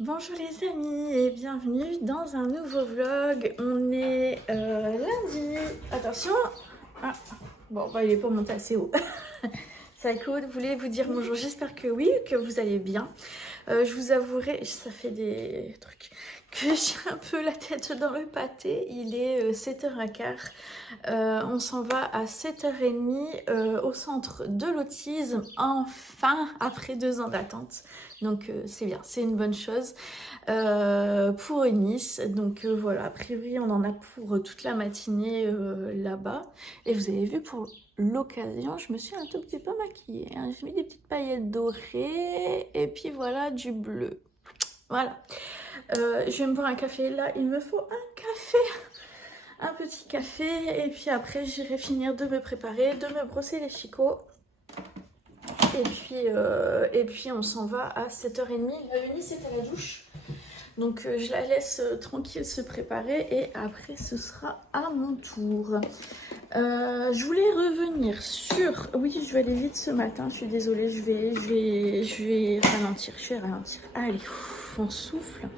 Bonjour les amis et bienvenue dans un nouveau vlog. On est lundi. Attention. Ah, bon, bah, il est pas monté assez haut. Ça cool. Voulez vous dire bonjour. J'espère que oui, que vous allez bien. Je vous avouerai, ça fait des trucs, que j'ai un peu la tête dans le pâté. Il est 7h15. On s'en va à 7h30 au centre de l'autisme, enfin, après 2 ans d'attente. Donc c'est bien, c'est une bonne chose pour Nice. Donc voilà, a priori on en a pour toute la matinée là-bas. Et vous avez vu, pour l'occasion, je me suis un tout petit peu maquillée, hein. J'ai mis des petites paillettes dorées et puis voilà, du bleu. Voilà. Je vais me boire un café. Là, il me faut un café. Un petit café. Et puis après, j'irai finir de me préparer, de me brosser les chicots. Et puis on s'en va à 7h30. Eunice c'est à la douche. Donc je la laisse tranquille se préparer. Et après, ce sera à mon tour. Je voulais revenir sur... Oui, je vais aller vite ce matin, je suis désolée, je vais ralentir, Allez, on souffle.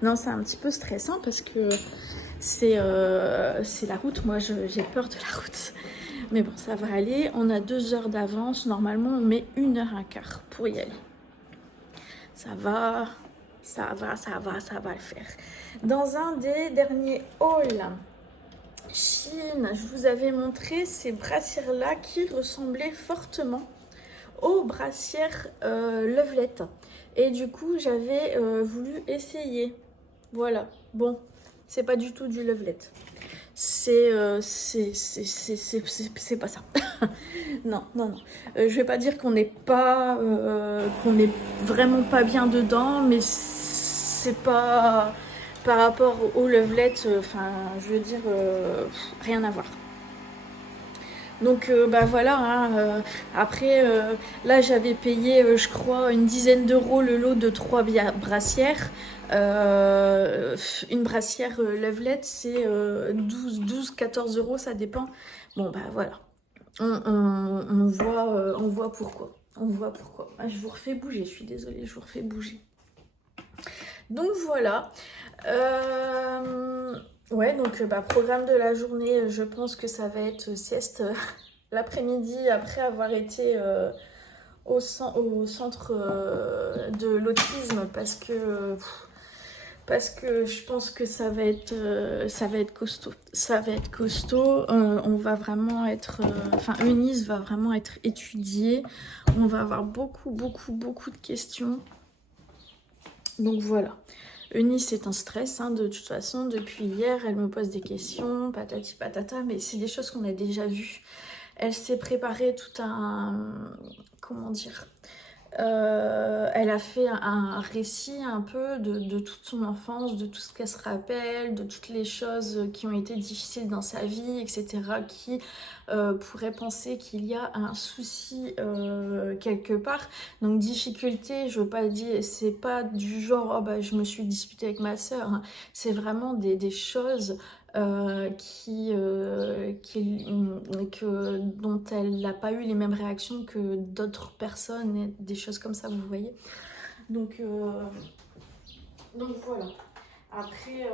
Non, c'est un petit peu stressant parce que c'est la route, moi j'ai peur de la route. Mais bon, ça va aller, on a 2 heures d'avance, normalement on met 1h15 pour y aller. Ça va le faire. Dans un des derniers hauls Chine, je vous avais montré ces brassières-là qui ressemblaient fortement aux brassières Lovelette. Et du coup, j'avais voulu essayer. Voilà. Bon, c'est pas du tout du Lovelette. C'est pas ça. Non, non, non. Je vais pas dire qu'on n'est pas, qu'on n'est vraiment pas bien dedans, mais c'est pas par rapport au Lovelette. Enfin, je veux dire, rien à voir. Donc bah voilà, hein, après là j'avais payé je crois une dizaine d'euros le lot de 3 brassières. Une brassière Lovelette c'est 12-14 euros, ça dépend. Bon bah voilà, on voit pourquoi. On voit pourquoi. Ah, je vous refais bouger, je suis désolée, je vous refais bouger. Donc voilà. Ouais, donc bah, programme de la journée, je pense que ça va être sieste l'après-midi après avoir été au centre de l'autisme parce que je pense que ça va être costaud. Ça va être costaud. On va vraiment être, enfin Eunice va vraiment être étudiée. On va avoir beaucoup de questions. Donc voilà. Eunice, c'est un stress, hein, de toute façon. Depuis hier, elle me pose des questions, patati patata, mais c'est des choses qu'on a déjà vues. Elle s'est préparée tout un... Comment dire, elle a fait un récit un peu de toute son enfance, de tout ce qu'elle se rappelle, de toutes les choses qui ont été difficiles dans sa vie, etc. Qui pourrait penser qu'il y a un souci quelque part. Donc difficulté, je veux pas dire, c'est pas du genre oh bah je me suis disputée avec ma soeur, hein. C'est vraiment des choses dont elle n'a pas eu les mêmes réactions que d'autres personnes, et des choses comme ça, vous voyez. Donc, donc voilà. Après,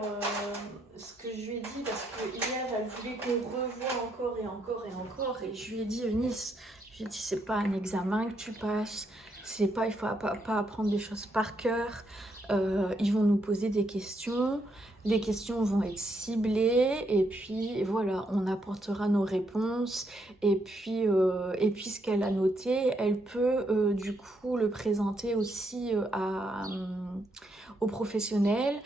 ce que je lui ai dit, parce que hier, elle voulait qu'on revoie encore et encore et encore, et je lui ai dit, Eunice, je lui ai dit, c'est pas un examen que tu passes, c'est pas, il faut pas apprendre des choses par cœur, ils vont nous poser des questions, les questions vont être ciblées, et puis voilà, on apportera nos réponses, et puis ce qu'elle a noté, elle peut du coup le présenter aussi aux professionnels,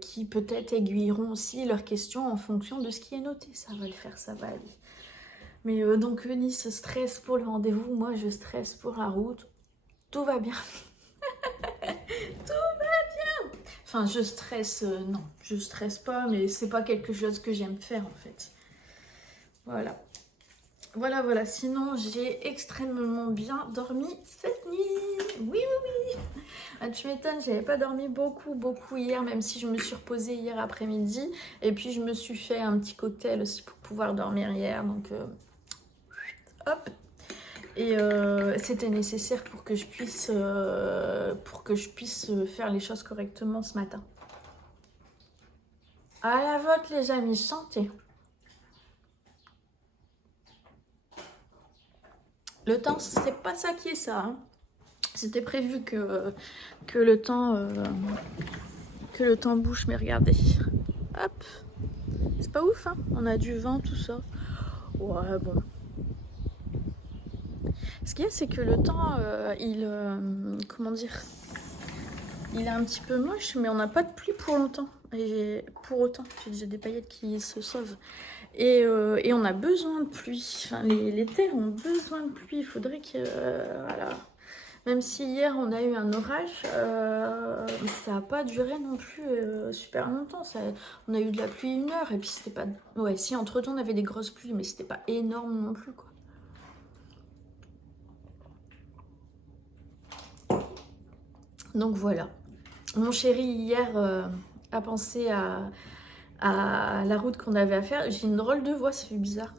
qui peut-être aiguilleront aussi leurs questions en fonction de ce qui est noté. Ça va le faire, ça va aller. Mais donc Eunice stresse pour le rendez-vous, moi je stresse pour la route. Tout va bien. Tout va bien. Enfin, je stresse, non, je stresse pas, mais c'est pas quelque chose que j'aime faire en fait. Voilà. Voilà. Sinon, j'ai extrêmement bien dormi cette nuit. Oui. Ah, tu m'étonnes, j'avais pas dormi beaucoup hier, même si je me suis reposée hier après-midi. Et puis, je me suis fait un petit cocktail aussi pour pouvoir dormir hier. Donc, hop. Et c'était nécessaire pour que je puisse faire les choses correctement ce matin. À la vôtre les amis, santé. Le temps, c'est pas ça qui est ça. Hein. C'était prévu que le temps bouge, mais regardez. Hop. C'est pas ouf, hein. On a du vent, tout ça. Ouais, bon. Ce qu'il y a, c'est que le temps, comment dire, il est un petit peu moche, mais on n'a pas de pluie pour longtemps. Et pour autant, j'ai des paillettes qui se sauvent. Et on a besoin de pluie. Enfin, les terres ont besoin de pluie. Il faudrait que... voilà. Même si hier, on a eu un orage, ça n'a pas duré non plus super longtemps. On a eu de la pluie 1 heure, et puis c'était pas... Ouais, si, entre-temps, on avait des grosses pluies, mais c'était pas énorme non plus, quoi. Donc voilà. Mon chéri, hier, a pensé à la route qu'on avait à faire. J'ai une drôle de voix, ça fait bizarre.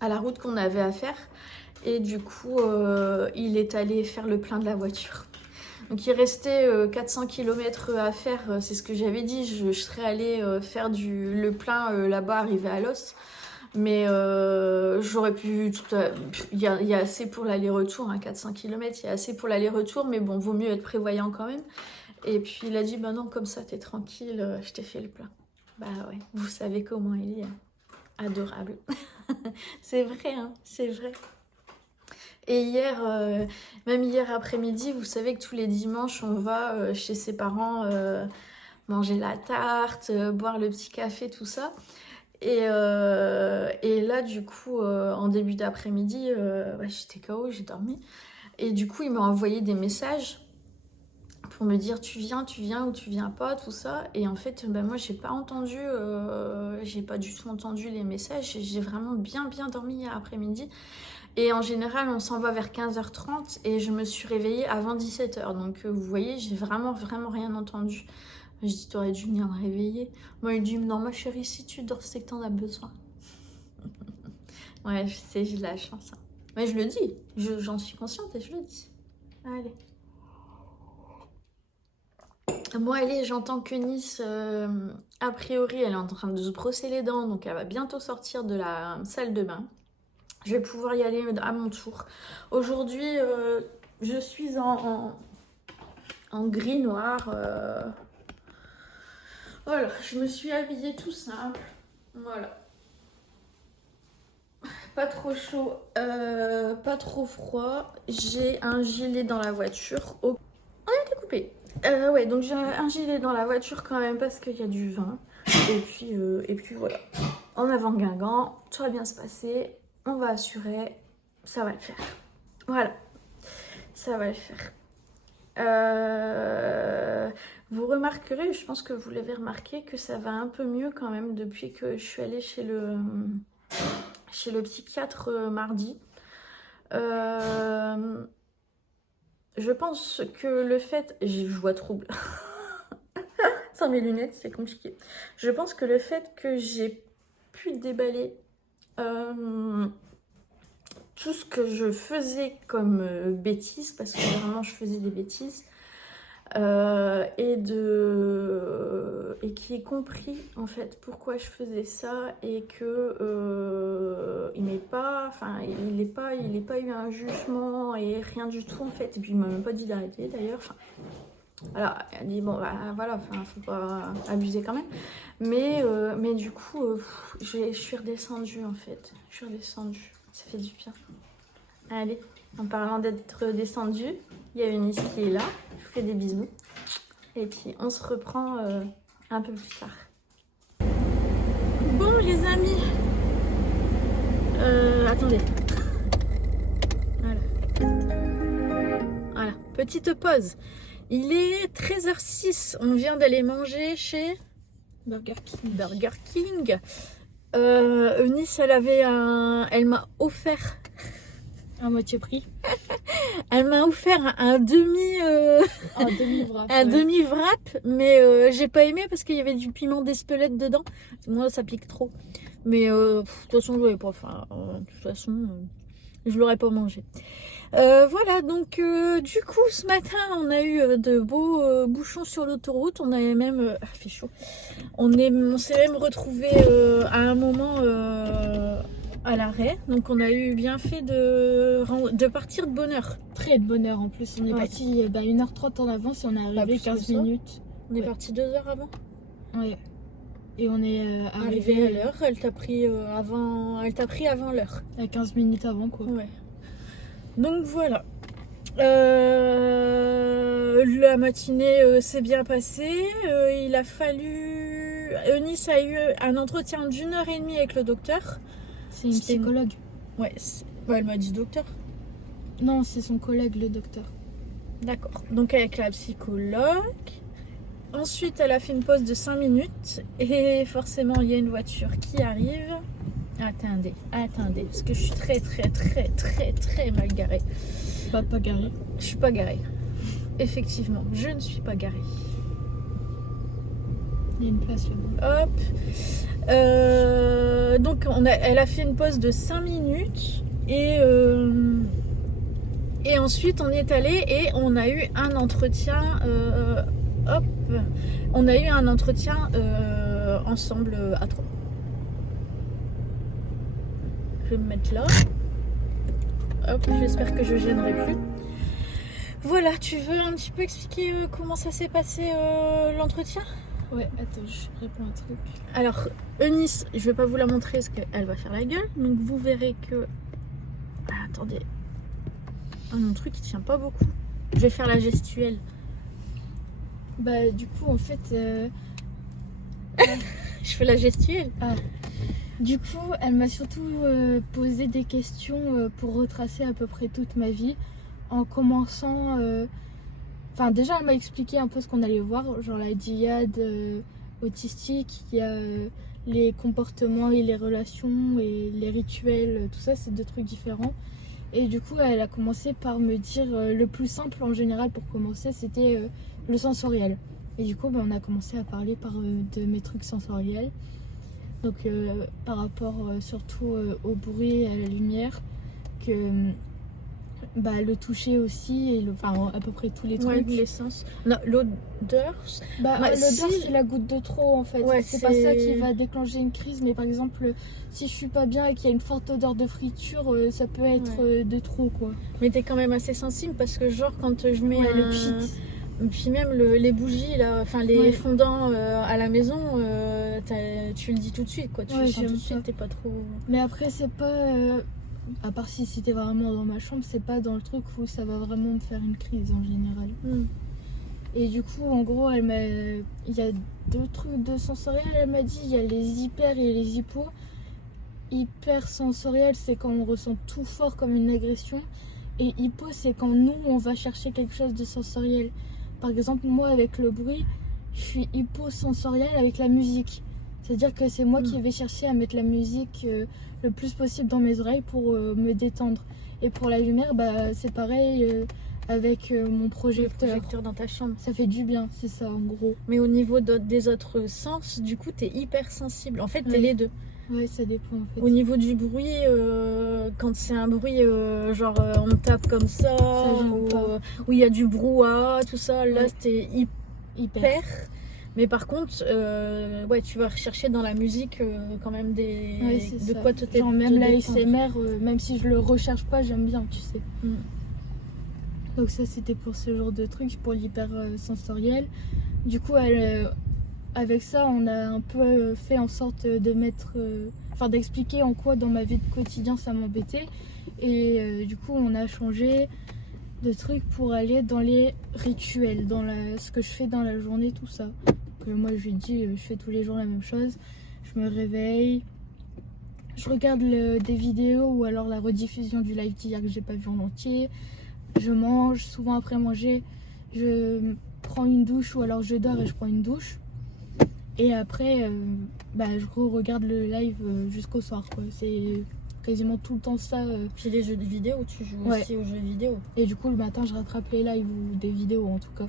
À la route qu'on avait à faire. Et du coup, il est allé faire le plein de la voiture. Donc il restait 400 km à faire, c'est ce que j'avais dit. Je serais allée faire le plein là-bas, arrivé à Los. Mais j'aurais pu... Il y a assez pour l'aller-retour, hein, 400 km, il y a assez pour l'aller-retour. Mais bon, vaut mieux être prévoyant quand même. Et puis il a dit, bah non, comme ça, t'es tranquille, je t'ai fait le plein. Bah ouais, vous savez comment il est. Hein. Adorable. C'est vrai, hein, c'est vrai. Et hier, même hier après-midi, vous savez que tous les dimanches, on va chez ses parents manger la tarte, boire le petit café, tout ça. Et là, du coup, en début d'après-midi, j'étais KO, j'ai dormi. Et du coup, il m'a envoyé des messages pour me dire tu viens ou tu viens pas, tout ça. Et en fait, moi, j'ai pas du tout entendu les messages. J'ai vraiment bien dormi hier après-midi. Et en général, on s'en va vers 15h30 et je me suis réveillée avant 17h. Donc, vous voyez, j'ai vraiment rien entendu. Je dis, t'aurais dû venir me réveiller. Moi, il dit, non, ma chérie, si tu dors, c'est que t'en as besoin. Ouais, je sais, j'ai de la chance. Hein. Mais je le dis, j'en suis consciente et je le dis. Allez. Bon, allez, j'entends que Nice, a priori, elle est en train de se brosser les dents. Donc, elle va bientôt sortir de la salle de bain. Je vais pouvoir y aller à mon tour. Aujourd'hui, je suis en gris-noir. Voilà, je me suis habillée tout simple. Voilà. Pas trop chaud, pas trop froid. J'ai un gilet dans la voiture. Oh. On a été coupé. Ouais, donc j'ai un gilet dans la voiture quand même parce qu'il y a du vent. Et puis voilà. En avant Guingamp, tout va bien se passer. On va assurer, ça va le faire. Voilà, ça va le faire. Vous remarquerez, je pense que vous l'avez remarqué, que ça va un peu mieux quand même depuis que je suis allée chez le psychiatre mardi. Je pense que le fait... Je vois trouble. Sans mes lunettes, c'est compliqué. Je pense que le fait que j'ai pu déballer tout ce que je faisais comme bêtises, parce que vraiment je faisais des bêtises, et qui ait compris en fait pourquoi je faisais ça, et que il n'ait pas eu un jugement et rien du tout en fait, et puis il m'a même pas dit d'arrêter d'ailleurs. Enfin, alors, elle a dit bon bah voilà, faut pas abuser quand même, mais du coup je suis redescendue en fait, ça fait du bien. Allez, en parlant d'être descendue, il y a Eunice qui est là, je vous fais des bisous, et puis on se reprend un peu plus tard. Bon les amis, attendez, voilà, petite pause. Il est 13h06, on vient d'aller manger chez Burger King. Eunice, elle m'a offert à moitié prix. Elle m'a offert un demi-wrap, mais j'ai pas aimé parce qu'il y avait du piment d'Espelette dedans. Moi, ça pique trop. Mais de toute façon, je voulais pas. Enfin, de toute façon, je l'aurais pas mangé. Voilà, donc du coup ce matin on a eu de beaux bouchons sur l'autoroute, on avait même, il fait chaud, on s'est même retrouvé à un moment à l'arrêt, donc on a eu bien fait de partir de bonne heure. Très de bonne heure en plus, on est parti 1h30 en avance et on est arrivé 15 minutes. On est parti 2 heures avant. Ouais. Et on est arrivé à l'heure, elle t'a pris avant l'heure. À 15 minutes avant quoi. Ouais. Donc voilà. La matinée s'est bien passée. Il a fallu. Eunice a eu un entretien d'1h30 avec le docteur. C'est une psychologue. Ouais, elle m'a dit docteur. Non, c'est son collègue le docteur. D'accord. Donc avec la psychologue. Ensuite, elle a fait une pause de 5 minutes. Et forcément, il y a une voiture qui arrive. Attendez, parce que je suis très mal garée. Pas garée. Je suis pas garée. Effectivement, je ne suis pas garée. Il y a une place là-bas. Hop. Donc, elle a fait une pause de 5 minutes. Et ensuite, on est allé et on a eu un entretien. On a eu un entretien ensemble à 3. Je vais me mettre là. Hop, j'espère que je gênerai plus. Voilà, tu veux un petit peu expliquer comment ça s'est passé l'entretien? Ouais, attends, je réponds un truc. Alors, Eunice, je vais pas vous la montrer parce qu'elle va faire la gueule. Donc vous verrez que... Ah, attendez. Ah, mon truc il tient pas beaucoup. Je vais faire la gestuelle. Bah du coup en fait... Je fais la gestuelle. Ah. Du coup, elle m'a surtout posé des questions pour retracer à peu près toute ma vie, en commençant... Enfin, déjà, elle m'a expliqué un peu ce qu'on allait voir, genre la dyade autistique, il y a les comportements et les relations et les rituels, tout ça, c'est 2 trucs différents. Et du coup, elle a commencé par me dire le plus simple en général pour commencer, c'était le sensoriel. Et du coup, on a commencé à parler de mes trucs sensoriels. Donc par rapport surtout au bruit et à la lumière, que le toucher aussi, et à peu près tous les trucs. Ouais, l'essence. Non, l'odeur. L'odeur c'est la goutte de trop en fait. Ouais, c'est pas ça qui va déclencher une crise, mais par exemple si je suis pas bien et qu'il y a une forte odeur de friture, ça peut être de trop quoi. Mais t'es quand même assez sensible parce que genre quand je mets le pchit. Puis même les bougies là, enfin les fondants à la maison, tu le dis tout de suite quoi, tu le sens tout de suite, t'es pas trop... Mais après c'est pas, à part si c'était vraiment dans ma chambre, c'est pas dans le truc où ça va vraiment me faire une crise en général. Et du coup en gros il y a 2 trucs de sensoriel, elle m'a dit, il y a les hyper et les hypo. Hyper sensoriel c'est quand on ressent tout fort comme une agression, et hypo c'est quand nous on va chercher quelque chose de sensoriel. Par exemple, moi, avec le bruit, je suis hyposensorielle avec la musique. C'est-à-dire que c'est moi qui vais chercher à mettre la musique le plus possible dans mes oreilles pour me détendre. Et pour la lumière, c'est pareil avec mon projecteur. Le projecteur dans ta chambre. Ça fait du bien, c'est ça en gros. Mais au niveau des autres sens, du coup, t'es hyper sensible. En fait, t'es les deux. Ouais, ça dépend en fait. Au niveau du bruit, quand c'est un bruit genre on tape comme ça, où il y a du brouhaha, tout ça, là t'es hyper. Mais par contre, tu vas rechercher dans la musique quand même de quoi te genre même l'ASMR, même si je le recherche pas, j'aime bien, tu sais. Donc ça c'était pour ce genre de truc, pour l'hyper sensoriel. Du coup avec ça, on a un peu fait en sorte de d'expliquer en quoi dans ma vie de quotidien ça m'embêtait. Et du coup, on a changé de trucs pour aller dans les rituels, dans ce que je fais dans la journée, tout ça. Donc, moi, je lui ai dit, je fais tous les jours la même chose. Je me réveille, je regarde des vidéos ou alors la rediffusion du live d'hier que j'ai pas vu en entier. Je mange, souvent après manger, je prends une douche ou alors je dors et je prends une douche. Et après, je regarde le live jusqu'au soir, quoi. C'est quasiment tout le temps ça. Puis les jeux de vidéo, tu joues aussi aux jeux vidéo. Et du coup, le matin, je rattrape les lives ou des vidéos en tout cas.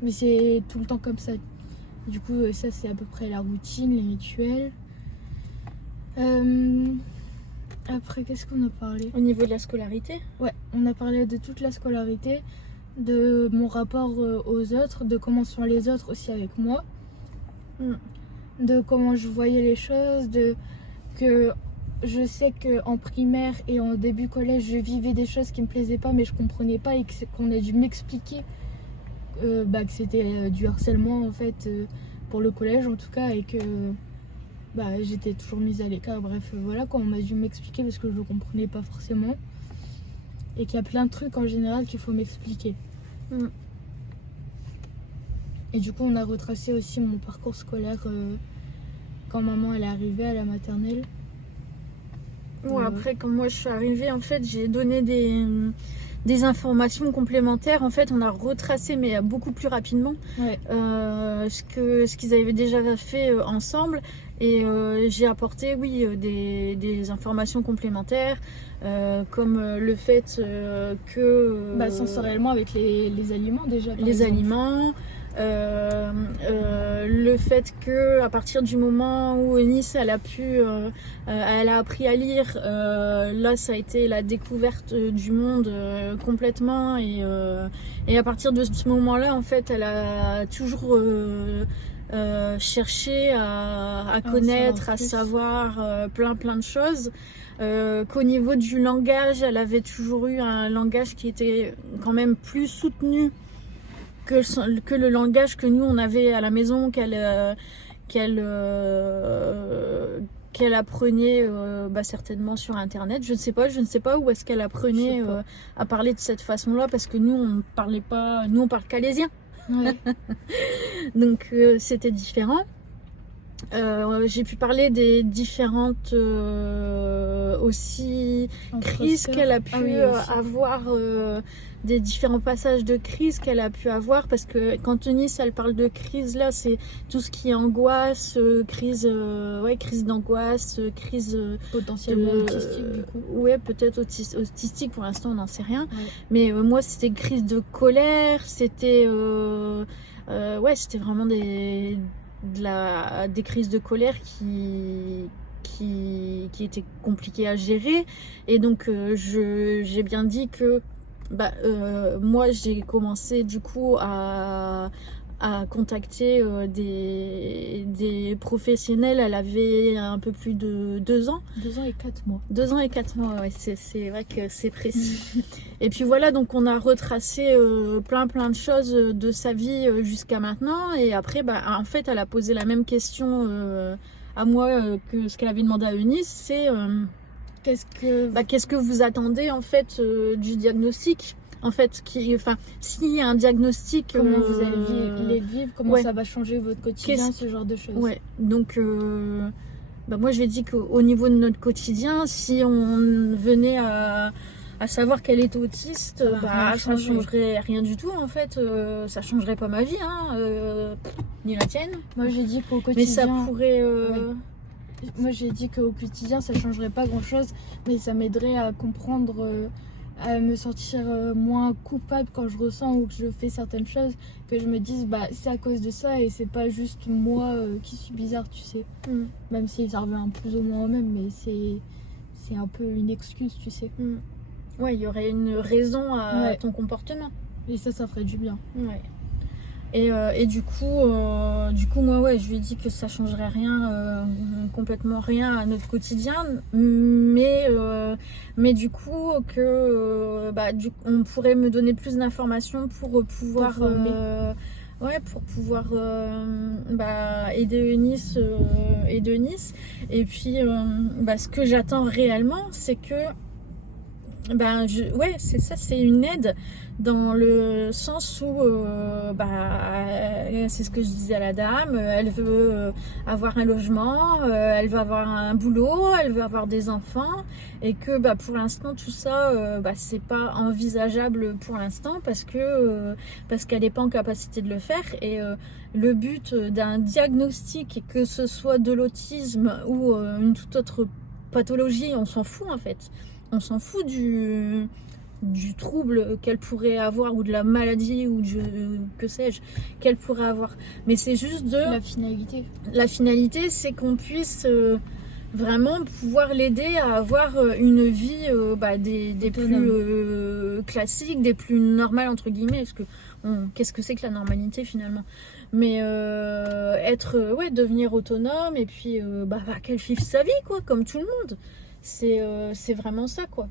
Mais c'est tout le temps comme ça. Du coup, ça, c'est à peu près la routine, les rituels. Après, qu'est-ce qu'on a parlé? Au niveau de la scolarité? Ouais, on a parlé de toute la scolarité, de mon rapport aux autres, de comment sont les autres aussi avec moi, de comment je voyais les choses, de que je sais qu'en primaire et en début collège, je vivais des choses qui me plaisaient pas, mais je comprenais pas et qu'on a dû m'expliquer que c'était du harcèlement en fait pour le collège en tout cas et que j'étais toujours mise à l'écart. Bref, voilà quoi, on m'a dû m'expliquer parce que je comprenais pas forcément et qu'il y a plein de trucs en général qu'il faut m'expliquer. Et du coup, on a retracé aussi mon parcours scolaire quand maman elle est arrivée à la maternelle. Ouais, après, quand moi je suis arrivée, en fait, j'ai donné des informations complémentaires. En fait, on a retracé, mais beaucoup plus rapidement, ce qu'ils avaient déjà fait ensemble. Et j'ai apporté, oui, des informations complémentaires, comme le fait que... sensoriellement, avec les aliments déjà. Les aliments... le fait que à partir du moment où Eunice elle a appris à lire, là ça a été la découverte du monde complètement et à partir de ce moment-là en fait elle a toujours cherché à connaître, à savoir plein de choses. Qu'au niveau du langage, elle avait toujours eu un langage qui était quand même plus soutenu que le langage que nous on avait à la maison, qu'elle apprenait certainement sur internet. Je ne sais pas où est-ce qu'elle apprenait à parler de cette façon-là, parce que nous on parlait pas, nous on parle calésien. Ouais. Donc c'était différent. J'ai pu parler des différentes aussi crises qu'elle a pu avoir, des différents passages de crise qu'elle a pu avoir, parce que quand Eunice elle parle de crise là, c'est tout ce qui est angoisse, crise d'angoisse, crise potentiellement autistique du coup. Ouais, peut-être autistique, pour l'instant on n'en sait rien, mais moi c'était crise de colère, c'était c'était vraiment des crises de colère qui étaient compliquées à gérer. Et donc j'ai bien dit que moi j'ai commencé du coup à contacter des professionnels. Elle avait un peu plus de 2 ans. 2 ans et 4 mois. 2 ans et 4 mois, ouais, c'est vrai que c'est précis. Et puis voilà, donc on a retracé plein de choses de sa vie jusqu'à maintenant. Et après, en fait, elle a posé la même question à moi que ce qu'elle avait demandé à Eunice. C'est qu'est-ce que vous attendez en fait du diagnostic? En fait, s'il y a un diagnostic, comment vous allez les vivre, comment ça va changer votre quotidien, ce genre de choses. Ouais, donc moi je lui ai dit qu'au niveau de notre quotidien, si on venait à savoir qu'elle est autiste, ça changerait rien du tout en fait, ça changerait pas ma vie, ni la tienne. Moi j'ai dit qu'au quotidien... Mais ça pourrait... Moi j'ai dit qu'au quotidien ça changerait pas grand chose, mais ça m'aiderait à comprendre... à me sentir moins coupable quand je ressens ou que je fais certaines choses, que je me dise c'est à cause de ça et c'est pas juste moi qui suis bizarre, tu sais. Même si ça revient plus ou moins au même, mais c'est un peu une excuse, tu sais. Ouais, il y aurait une raison à ton comportement. Et ça ferait du bien. Ouais. Et du coup moi je lui ai dit que ça changerait rien, complètement rien à notre quotidien, mais du coup que on pourrait me donner plus d'informations pour pouvoir aider Eunice et puis ce que j'attends réellement, c'est que c'est ça, c'est une aide dans le sens où c'est ce que je disais à la dame, elle veut avoir un logement, elle veut avoir un boulot, elle veut avoir des enfants, et que pour l'instant tout ça c'est pas envisageable pour l'instant parce qu'elle n'est pas en capacité de le faire. Et le but d'un diagnostic, que ce soit de l'autisme ou une toute autre pathologie, on s'en fout en fait. On s'en fout du trouble qu'elle pourrait avoir, ou de la maladie, ou que sais-je, qu'elle pourrait avoir. Mais c'est juste la finalité, c'est qu'on puisse vraiment pouvoir l'aider à avoir une vie des plus classiques, des plus normales entre guillemets, parce que qu'est-ce que c'est que la normalité finalement, mais devenir autonome et puis qu'elle vive sa vie quoi, comme tout le monde. C'est vraiment ça quoi.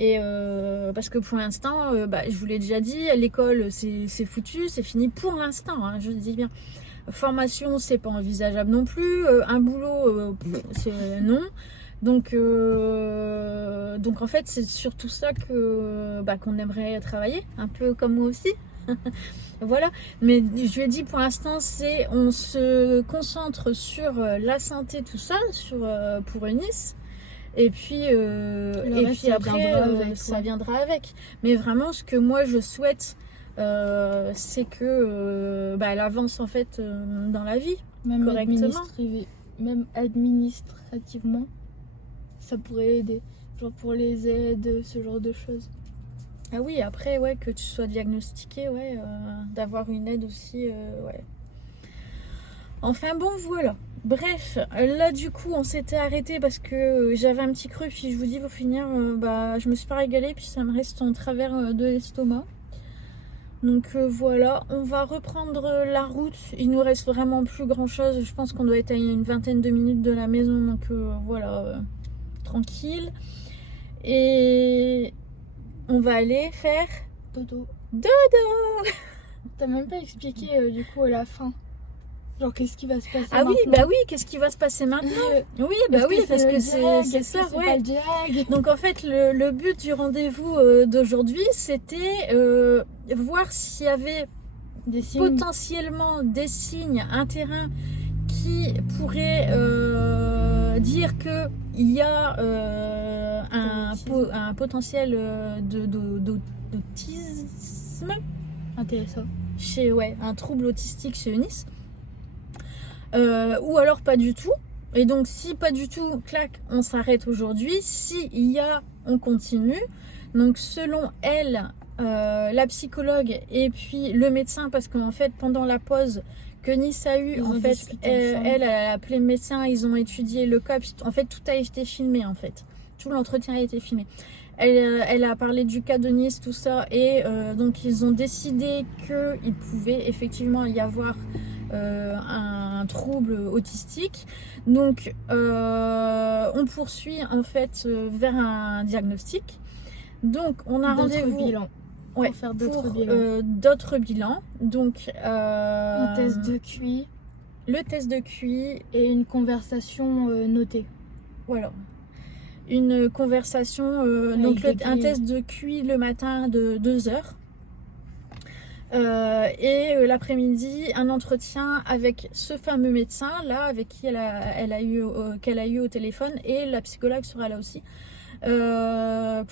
Et parce que pour l'instant, je vous l'ai déjà dit, à l'école c'est foutu, c'est fini pour l'instant, hein, je dis bien. Formation, c'est pas envisageable non plus. Un boulot, c'est non. Donc en fait, c'est surtout ça qu'on aimerait travailler, un peu comme moi aussi. Voilà. Mais je lui ai dit pour l'instant, on se concentre sur la santé, tout ça, pour Eunice. Et puis après, ça viendra avec. Mais vraiment, ce que moi je souhaite, c'est que elle avance en fait dans la vie, même correctement. Même administrativement, ça pourrait aider. Genre pour les aides, ce genre de choses. Ah oui, après, que tu sois diagnostiqué, d'avoir une aide aussi, Enfin bon, voilà. Bref, là du coup, on s'était arrêté parce que j'avais un petit creux. Puis je vous dis, pour finir, je me suis pas régalée. Puis ça me reste en travers de l'estomac. Donc voilà, on va reprendre la route. Il nous reste vraiment plus grand chose. Je pense qu'on doit être à une vingtaine de minutes de la maison. Donc voilà, tranquille. Et on va aller faire dodo. T'as même pas expliqué du coup à la fin. Genre qu'est-ce qui va se passer maintenant. Oui, qu'est-ce qui va se passer maintenant. Oui, parce que c'est ça, pas le diag. Donc en fait, le but du rendez-vous d'aujourd'hui, c'était voir s'il y avait potentiellement des signes, un terrain qui pourrait dire qu'il y a un potentiel d'autisme. Intéressant. Un trouble autistique chez Eunice. Ou alors pas du tout. Et donc si pas du tout, clac, on s'arrête aujourd'hui. Si il y a, on continue. Donc selon elle, la psychologue et puis le médecin, parce qu'en fait pendant la pause que Nice a eu, en fait, elle a appelé le médecin, ils ont étudié le cas. En fait tout a été filmé en fait. Tout l'entretien a été filmé. Elle a parlé du cas de Nice, tout ça, et donc ils ont décidé qu'il pouvait effectivement y avoir un trouble autistique. Donc on poursuit en fait vers un diagnostic. Donc on a rendez-vous pour faire d'autres bilans. Donc un test de QI, le test de QI et une conversation notée. Voilà. Une conversation, donc un test de QI le matin de 2 heures. Et l'après-midi, un entretien avec ce fameux médecin là, avec qui qu'elle a eu au téléphone, et la psychologue sera là aussi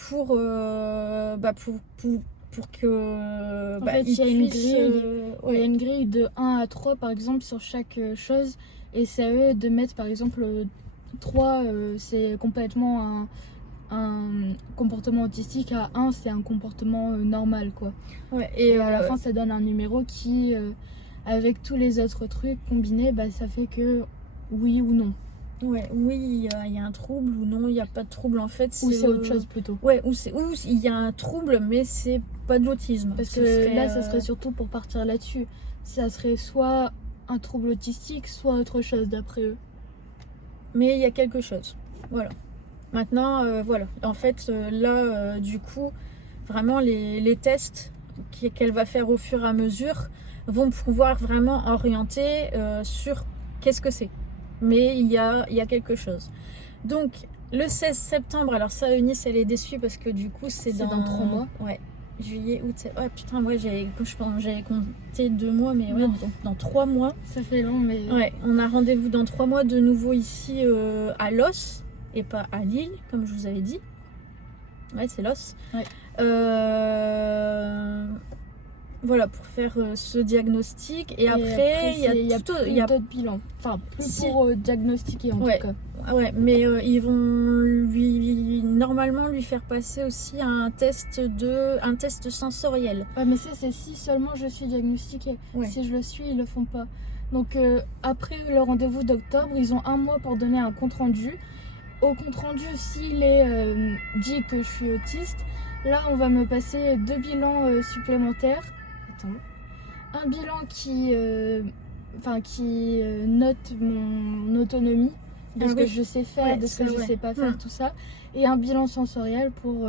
pour que en fait, il y a une grille de 1 à 3 par exemple sur chaque chose, et c'est à eux de mettre par exemple 3 c'est complètement un comportement autistique, à 1 c'est un comportement normal quoi. Et à la fin ça donne un numéro qui avec tous les autres trucs combinés, ça fait que oui ou non. Oui, il y a un trouble, ou non, il n'y a pas de trouble en fait. Ou c'est autre chose plutôt. Ou il y a un trouble, mais c'est pas de l'autisme. Parce que là, ça serait surtout pour partir là-dessus. Ça serait soit un trouble autistique, soit autre chose d'après eux. Mais il y a quelque chose. Voilà. Maintenant, voilà. En fait, là, du coup, vraiment, les tests qu'elle va faire au fur et à mesure vont pouvoir vraiment orienter sur qu'est-ce que c'est. Mais il y a quelque chose. Donc, le 16 septembre, alors ça, Eunice, elle est déçue parce que du coup, c'est dans 3 mois. Ouais. Juillet, août, oh putain, moi j'avais compté 2 mois, mais ouais, dans 3 mois. Ça fait long, mais. Ouais, on a rendez-vous dans 3 mois de nouveau ici à Los et pas à Lille, comme je vous avais dit. Ouais, c'est Los. Ouais. Voilà, pour faire ce diagnostic. Et après, il y a d'autres bilans. Enfin, plus pour diagnostiquer en tout cas. Ouais, mais ils vont normalement lui faire passer aussi un test sensoriel. Ouais, mais ça, c'est si seulement je suis diagnostiquée. Ouais. Si je le suis, ils le font pas. Donc après le rendez-vous d'octobre, ils ont 1 mois pour donner un compte-rendu. Au compte-rendu, s'il est dit que je suis autiste, là on va me passer 2 bilans supplémentaires. Attends. Un bilan qui note mon autonomie, de ce que je sais faire, de ce que je sais pas faire, tout ça. Et un bilan sensoriel pour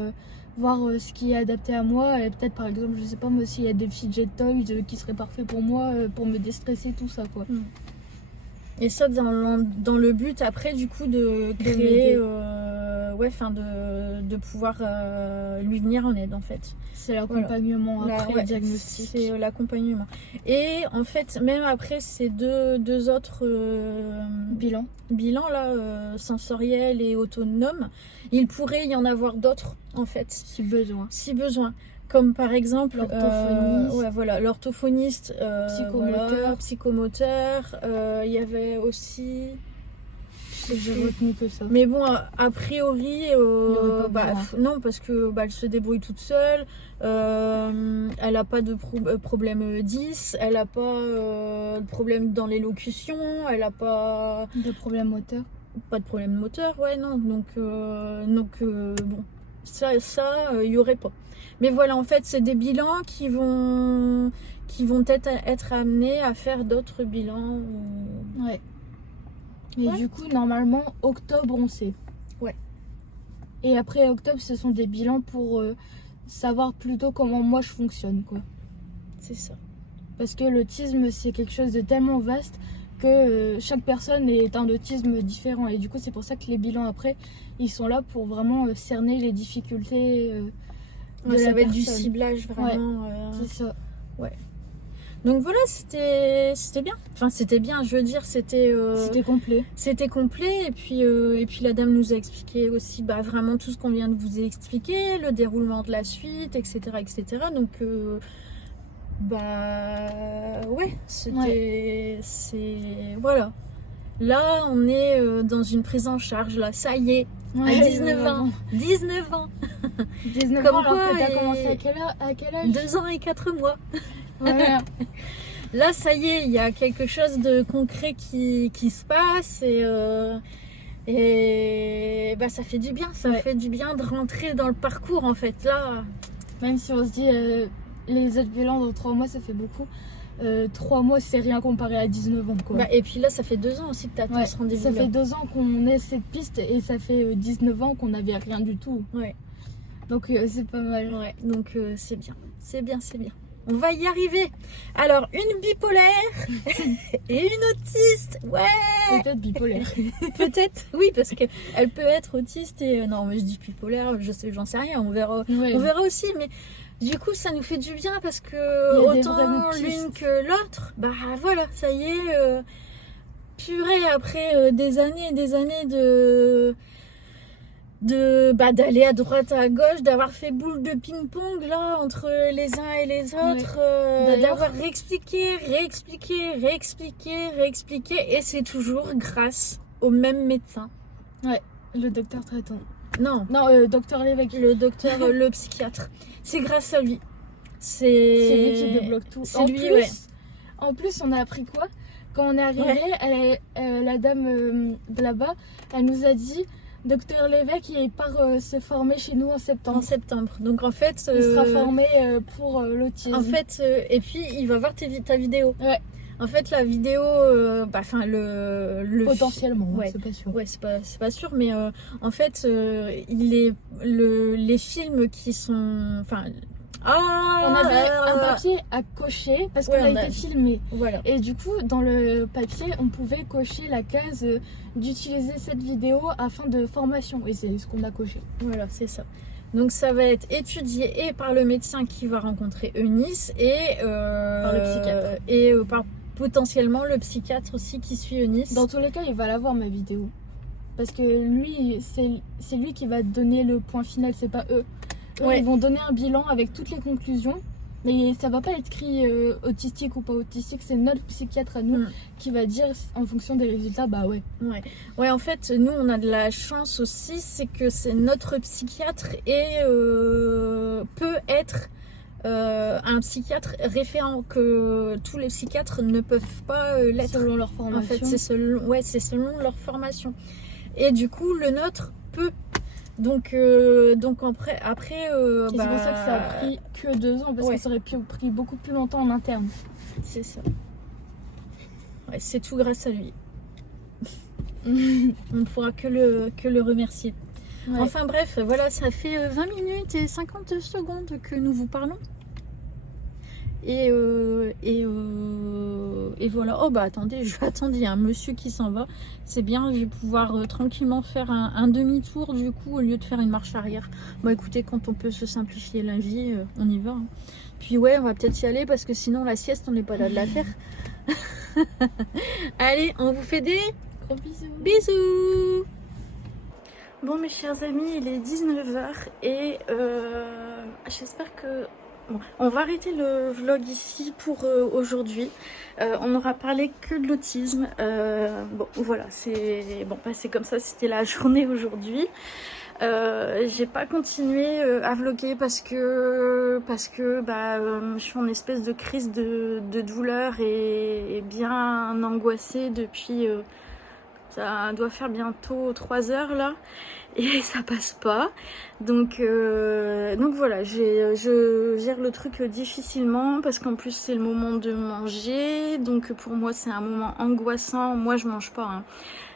voir ce qui est adapté à moi. Et peut-être par exemple, je sais pas moi, s'il y a des fidget toys qui seraient parfaits pour moi, pour me déstresser, tout ça quoi. Et ça dans le but après du coup de créer, de pouvoir lui venir en aide en fait. C'est l'accompagnement après le diagnostic. C'est l'accompagnement. Et en fait, même après ces deux autres bilans là, sensoriels et autonomes, il pourrait y en avoir d'autres en fait. Si besoin. Comme par exemple l'orthophoniste, psychomoteur. Il y avait aussi... J'ai retenu que ça. Mais bon, a priori, non, parce que elle se débrouille toute seule. Elle n'a pas de problème 10, elle n'a pas de problème dans l'élocution, elle n'a pas de problème moteur. Pas de problème moteur, non. Donc bon, ça, il y aurait pas. Mais voilà, en fait, c'est des bilans qui vont peut-être être amenés à faire d'autres bilans. Ouais. Et du coup, normalement, octobre, on sait. Ouais. Et après octobre, ce sont des bilans pour savoir plutôt comment moi je fonctionne, quoi. C'est ça. Parce que l'autisme, c'est quelque chose de tellement vaste que chaque personne est un autisme différent. Et du coup, c'est pour ça que les bilans après, ils sont là pour vraiment cerner les difficultés ça va être du ciblage, vraiment. C'est ça. Ouais. Donc voilà, c'était bien. Enfin, c'était bien, je veux dire, c'était complet. C'était complet. Et puis la dame nous a expliqué aussi vraiment tout ce qu'on vient de vous expliquer, le déroulement de la suite, etc. Donc, voilà. Là, on est dans une prise en charge, là, ça y est, à 19 ans. 19 ans. 19 ans, alors que t'as commencé à quel âge 2 ans et 4 mois. Voilà. Là, ça y est, il y a quelque chose de concret qui se passe et ça fait du bien. Ça fait du bien de rentrer dans le parcours, en fait. Là, même si on se dit les autres bilans dans 3 mois, ça fait beaucoup. 3 mois, c'est rien comparé à 19 ans, quoi. Et puis là, ça fait 2 ans aussi que tu attends ce rendez-vous. Ça fait 2 ans qu'on est cette piste et ça fait 19 ans qu'on n'avait rien du tout. Ouais. Donc c'est pas mal. Ouais. Donc c'est bien. C'est bien. On va y arriver. Alors, une bipolaire et une autiste. Ouais. Peut-être bipolaire. Peut-être, oui, parce qu'elle peut être autiste et... Non, mais je dis bipolaire, j'en sais rien. On verra aussi, mais... Du coup, ça nous fait du bien parce que autant l'une que l'autre, voilà, ça y est, purée, après des années et des années d'aller à droite, à gauche, d'avoir fait boule de ping-pong là entre les uns et les autres, d'avoir réexpliqué, et c'est toujours grâce au même médecin. Ouais, le docteur traitant. Non, docteur Lévesque. Le docteur, le psychiatre. C'est grâce à lui. C'est lui qui débloque tout. En plus, on a appris quoi? Quand on est arrivé, la dame de là-bas, elle nous a dit docteur Lévesque, il part se former chez nous en septembre. Donc en fait, il sera formé pour l'autisme. En fait, et puis il va voir ta vidéo. Ouais. En fait, la vidéo, potentiellement, ouais, c'est pas sûr. Ouais, c'est pas sûr, mais en fait, les films qui sont, on avait un papier à cocher parce qu'on a été filmé. Voilà. Et du coup, dans le papier, on pouvait cocher la case d'utiliser cette vidéo afin de formation. Et c'est ce qu'on a coché. Voilà, c'est ça. Donc ça va être étudié et par le médecin qui va rencontrer Eunice et par le psychiatre. Et par potentiellement le psychiatre aussi qui suit Eunice. Dans tous les cas, il va la voir ma vidéo. Parce que lui, c'est lui qui va donner le point final, c'est pas eux. Ils vont donner un bilan avec toutes les conclusions. Mais ça va pas être écrit autistique ou pas autistique, c'est notre psychiatre à nous qui va dire en fonction des résultats, Ouais, en fait, nous on a de la chance aussi, c'est que c'est notre psychiatre et peut être un psychiatre référent, que tous les psychiatres ne peuvent pas l'être. Selon leur En fait, formation. c'est selon leur formation. Et du coup, le nôtre peut. Donc après, Et c'est pour ça que ça a pris que 2 ans, parce Ouais. que ça aurait pris beaucoup plus longtemps en interne. c'est ça. Ouais, c'est tout grâce à lui. On ne pourra que le remercier. Ouais. Enfin bref, voilà, ça fait 20 minutes et 50 secondes que nous vous parlons. Et voilà. Oh bah attendez, attendez, il y a un monsieur qui s'en va. C'est bien, je vais pouvoir tranquillement faire un demi-tour du coup au lieu de faire une marche arrière. Bon écoutez, quand on peut se simplifier la vie, on y va. Hein. Puis ouais, on va peut-être y aller parce que sinon la sieste, on n'est pas là de la faire. Allez, on vous fait des Gros bisous. bisous. Bon mes chers amis, il est 19h et j'espère que... Bon, on va arrêter le vlog ici pour aujourd'hui. On n'aura parlé que de l'autisme. Bon voilà, c'est comme ça, c'était la journée aujourd'hui. J'ai pas continué à vlogger parce que je suis en espèce de crise de douleur et bien angoissée depuis... ça doit faire bientôt 3 heures là et ça passe pas. Donc voilà, je gère le truc difficilement parce qu'en plus c'est le moment de manger. Donc pour moi c'est un moment angoissant. Moi je mange pas, hein.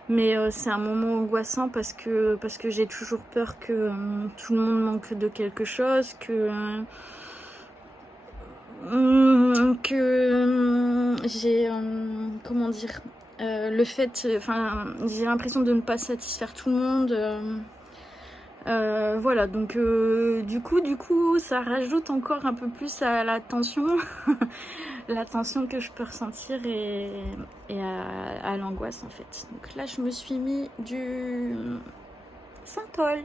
Mais c'est un moment angoissant parce que j'ai toujours peur que tout le monde manque de quelque chose, que j'ai comment dire, le fait, enfin j'ai l'impression de ne pas satisfaire tout le monde. Voilà, donc du coup ça rajoute encore un peu plus à la tension la tension que je peux ressentir et à l'angoisse en fait. Donc là je me suis mis du synthol,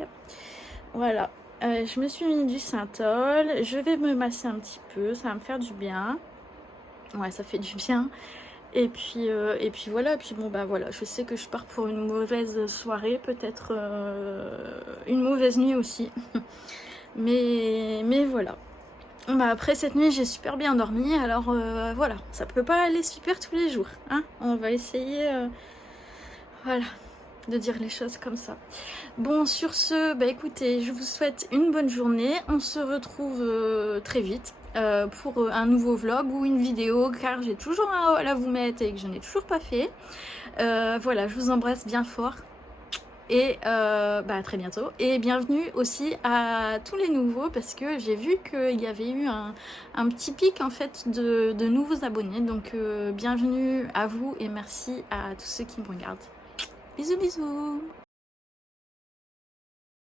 voilà. Je me suis mis du synthol, je vais me masser un petit peu, ça va me faire du bien. Ouais, ça fait du bien. Et puis voilà, et puis bon bah voilà, je sais que je pars pour une mauvaise soirée, peut-être une mauvaise nuit aussi. mais voilà. Bah après cette nuit j'ai super bien dormi, alors voilà, ça peut pas aller super tous les jours, hein. On va essayer voilà, de dire les choses comme ça. Bon sur ce, bah écoutez, je vous souhaite une bonne journée, on se retrouve très vite. Pour un nouveau vlog ou une vidéo, car j'ai toujours un haul à vous mettre et que je n'ai toujours pas fait. Voilà, je vous embrasse bien fort et à très bientôt. Et bienvenue aussi à tous les nouveaux, parce que j'ai vu qu'il y avait eu un petit pic en fait de nouveaux abonnés. Donc bienvenue à vous et merci à tous ceux qui me regardent. Bisous bisous.